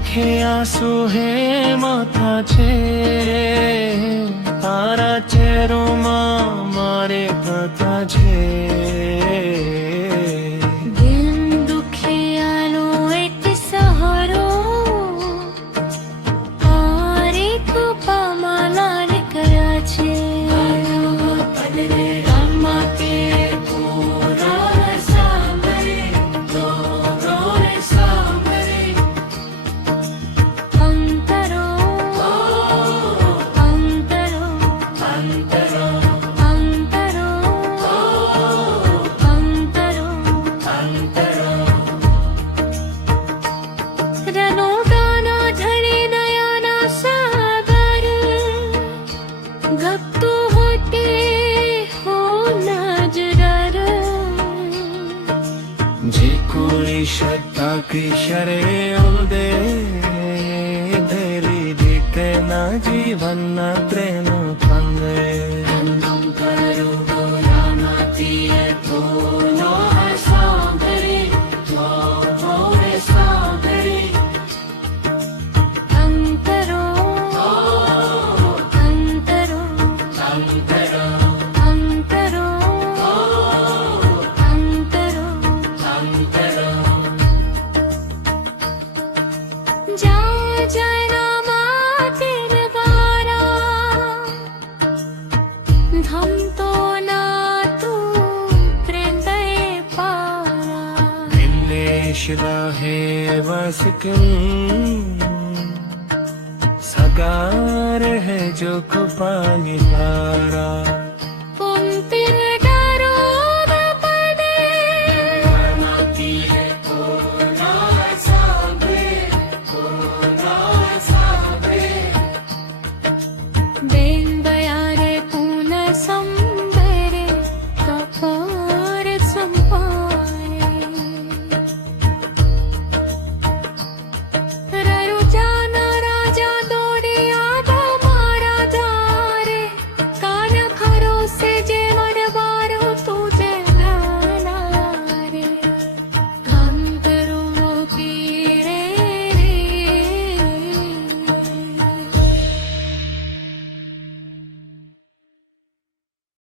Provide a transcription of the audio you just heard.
આંખે આંસુ હે માથા છે તારા ચહેરોમાં મારે કથા છે દિન દુખિયાનો એક સહારો તારે કૃપામાં લાલ કર્યા છે गप्तू होते हो नजर जी कोई श्रद्धा की शरे उदे तेरी दिखे ना जीवन ना प्रेम पंगे करो रामाती तो नो सांभरे तो मोरे सांभरे अंतरो अंतरो अंतरो अंतरो अंतरो अंतरो जा जना मातिर गारा धम तो ना तू प्रेंदे पारा दिनेश रहे बस क्यों सगार है जो पानी तारा